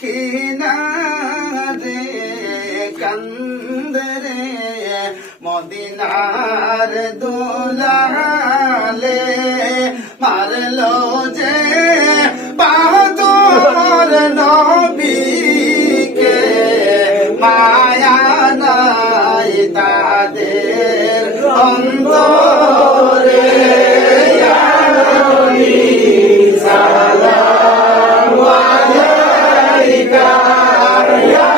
কিনারে কান্দরে মদিনার দুলালে মারলো যে বাহাদুর নবীকে মায়া নাই তাদের অন্তরে ইয়া নবী সালাম আলাইকা ইয়া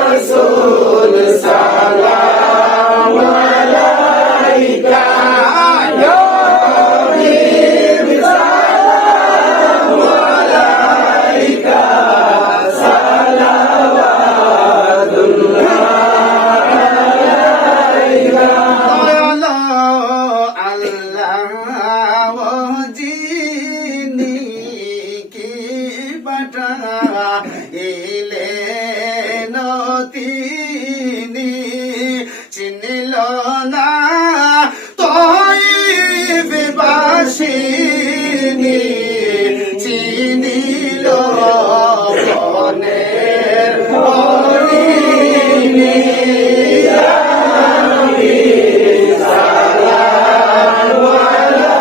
রাসূল সালাম আলাইকা ইয়া হাবিব সালাম আলাইকা সালাওয়াতুল্লাহ আলাইকা আল্লাহ যিনি কি পাঠাইলেন তিনি চিনল না তয়িববাসিনী চিনিল বনের হরিণী ইয়া নবী সালাম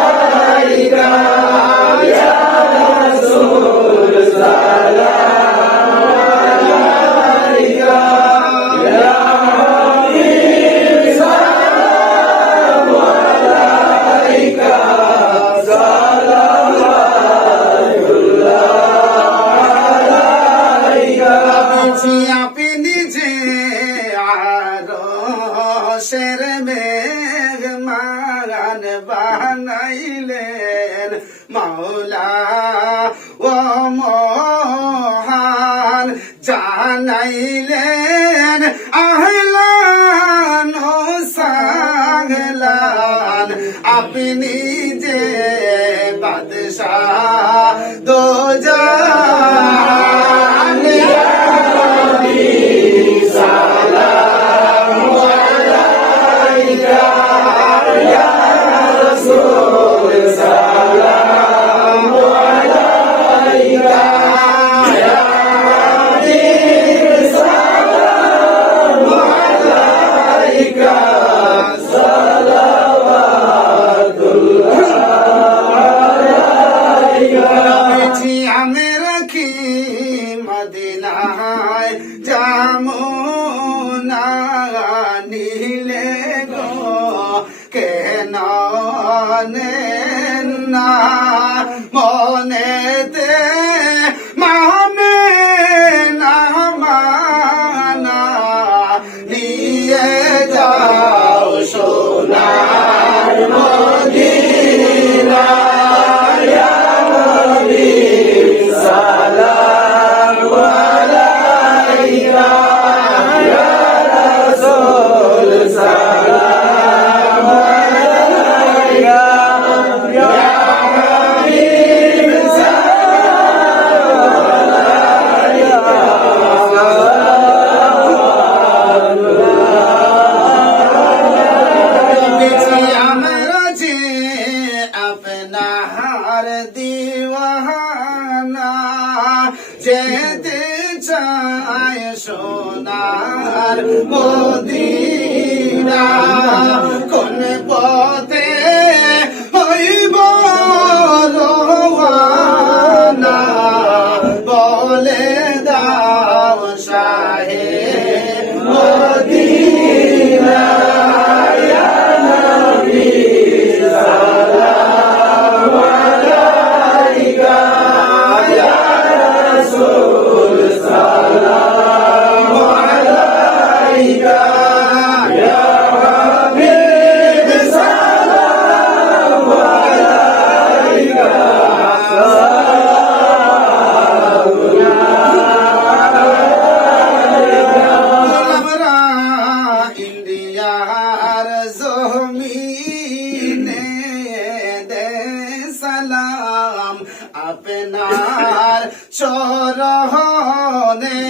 আলাইকা ইয়া রাসূল সালাম আলাইকা ইয়া হাবিব সালাম আলাইকা সালাওয়াতুল্লাহ আলাইকা আপনি যে আরশের মেহমান বানাইলেন মাওলা ও মহান জানাইলেন আহলান ও সাহলান আপনি যে বাদশাহ দো জাহান ইয়া নবী সালাম আলাইকা ইয়া রাসূল সালাম আলাইকা ইয়া হাবিব সালাম আলাইকা সালাওয়াতুল্লাহ আলাইকা আমি রাখি মদিনায় জামুনা নীলে গো কেন নেন না মনেতে মানে না মানা নিয়ে যাও সোনার মদিনা ইয়া নবী সালাম আলাইকা ইয়া রাসূল সালাম আলাইকা ইয়া হাবিব সালাম আলাইকা আমরা যে আপনার দিওয়ানা যেতে চায় সোনার মদিনা কোন পথে হইব রওয়ানা বলে দাও শাহে মদিনা ইয়া নবী সালাম আলাইকা ইয়া রাসূল সালাম আলাইকা ইয়া হাবিব সালাম আলাইকা আমরা ইন্ডিয়ার জমিনে দে সালাম আপনার চরণে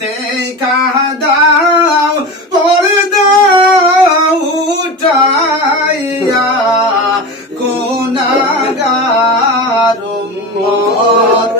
দেখা দাও পর্দা উঠাইয়া গুনাহগার উম্মত